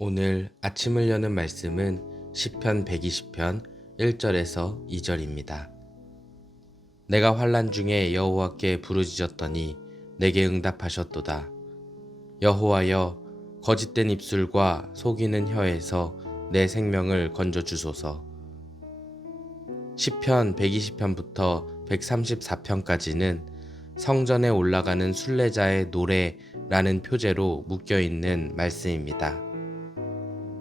오늘 아침을 여는 말씀은 시편 120편 1절에서 2절입니다. 내가 환란 중에 여호와께 부르짖었더니 내게 응답하셨도다. 여호와여 거짓된 입술과 속이는 혀에서 내 생명을 건져 주소서. 시편 120편부터 134편까지는 성전에 올라가는 순례자의 노래라는 표제로 묶여 있는 말씀입니다.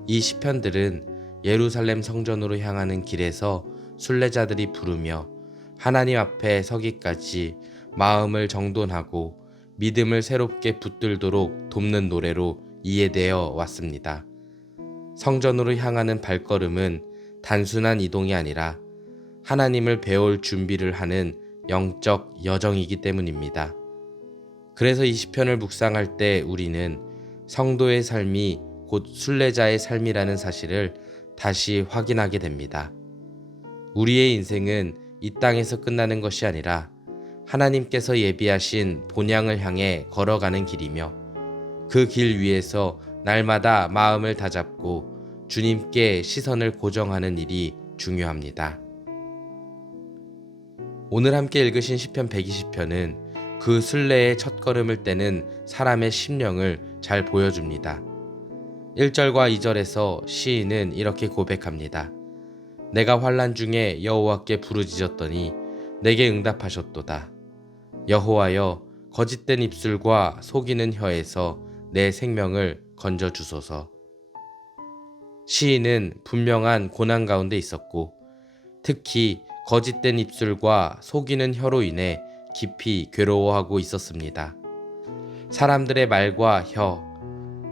이 시편들은 예루살렘 성전으로 향하는 길에서 순례자들이 부르며 하나님 앞에 서기까지 마음을 정돈하고 믿음을 새롭게 붙들도록 돕는 노래로 이해되어 왔습니다. 성전으로 향하는 발걸음은 단순한 이동이 아니라 하나님을 배울 준비를 하는 영적 여정이기 때문입니다. 그래서 이 시편을 묵상할 때 우리는 성도의 삶이 곧 순례자의 삶이라는 사실을 다시 확인하게 됩니다. 우리의 인생은 이 땅에서 끝나는 것이 아니라 하나님께서 예비하신 본향을 향해 걸어가는 길이며 그 길 위에서 날마다 마음을 다잡고 주님께 시선을 고정하는 일이 중요합니다. 오늘 함께 읽으신 시편 120편은 그 순례의 첫 걸음을 떼는 사람의 심령을 잘 보여줍니다. 1절과 2절에서 시인은 이렇게 고백합니다. 내가 환란 중에 여호와께 부르짖었더니 내게 응답하셨도다. 여호와여 거짓된 입술과 속이는 혀에서 내 생명을 건져 주소서. 시인은 분명한 고난 가운데 있었고 특히 거짓된 입술과 속이는 혀로 인해 깊이 괴로워하고 있었습니다. 사람들의 말과 혀,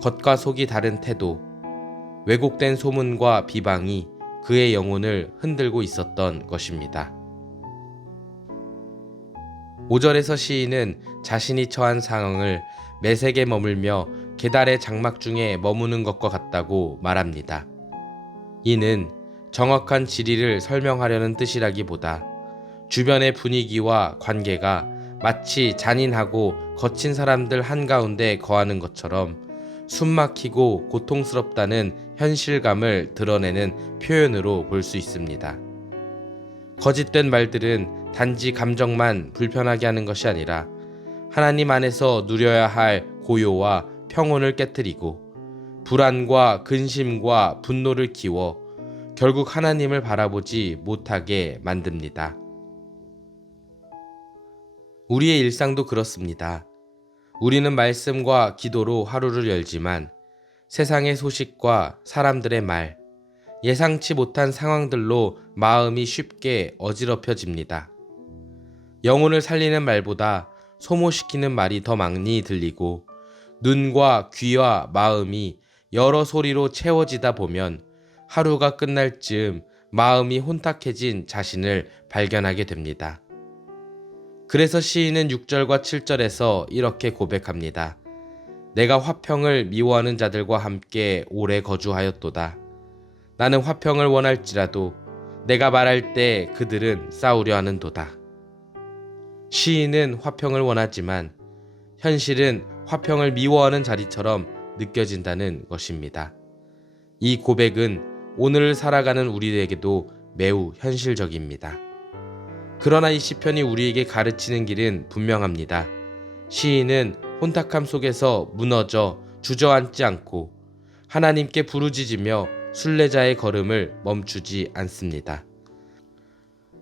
겉과 속이 다른 태도, 왜곡된 소문과 비방이 그의 영혼을 흔들고 있었던 것입니다. 5절에서 시인은 자신이 처한 상황을 매색에 머물며 계달의 장막 중에 머무는 것과 같다고 말합니다. 이는 정확한 지리를 설명하려는 뜻이라기보다 주변의 분위기와 관계가 마치 잔인하고 거친 사람들 한가운데 거하는 것처럼 숨막히고 고통스럽다는 현실감을 드러내는 표현으로 볼 수 있습니다. 거짓된 말들은 단지 감정만 불편하게 하는 것이 아니라 하나님 안에서 누려야 할 고요와 평온을 깨뜨리고 불안과 근심과 분노를 키워 결국 하나님을 바라보지 못하게 만듭니다. 우리의 일상도 그렇습니다. 우리는 말씀과 기도로 하루를 열지만 세상의 소식과 사람들의 말, 예상치 못한 상황들로 마음이 쉽게 어지럽혀집니다. 영혼을 살리는 말보다 소모시키는 말이 더 많이 들리고 눈과 귀와 마음이 여러 소리로 채워지다 보면 하루가 끝날 즈음 마음이 혼탁해진 자신을 발견하게 됩니다. 그래서 시인은 6절과 7절에서 이렇게 고백합니다. 내가 화평을 미워하는 자들과 함께 오래 거주하였도다. 나는 화평을 원할지라도 내가 말할 때 그들은 싸우려 하는도다. 시인은 화평을 원하지만 현실은 화평을 미워하는 자리처럼 느껴진다는 것입니다. 이 고백은 오늘을 살아가는 우리에게도 매우 현실적입니다. 그러나 이 시편이 우리에게 가르치는 길은 분명합니다. 시인은 혼탁함 속에서 무너져 주저앉지 않고 하나님께 부르짖으며 순례자의 걸음을 멈추지 않습니다.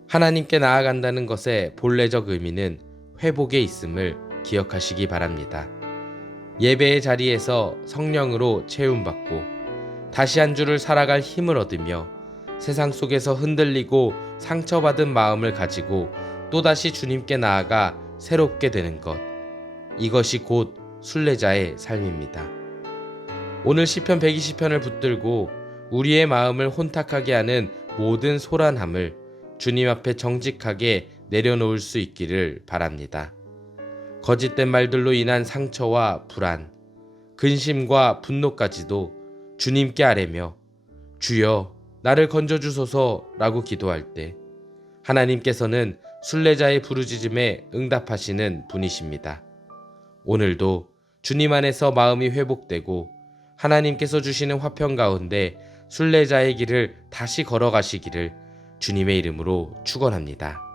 하나님께 나아간다는 것의 본래적 의미는 회복에 있음을 기억하시기 바랍니다. 예배의 자리에서 성령으로 채움받고 다시 한 주를 살아갈 힘을 얻으며 세상 속에서 흔들리고 상처받은 마음을 가지고 또다시 주님께 나아가 새롭게 되는 것. 이것이 곧 순례자의 삶입니다. 오늘 시편 120편을 붙들고 우리의 마음을 혼탁하게 하는 모든 소란함을 주님 앞에 정직하게 내려놓을 수 있기를 바랍니다. 거짓된 말들로 인한 상처와 불안, 근심과 분노까지도 주님께 아뢰며 주여 나를 건져주소서라고 기도할 때 하나님께서는 순례자의 부르짖음에 응답하시는 분이십니다. 오늘도 주님 안에서 마음이 회복되고 하나님께서 주시는 화평 가운데 순례자의 길을 다시 걸어가시기를 주님의 이름으로 축원합니다.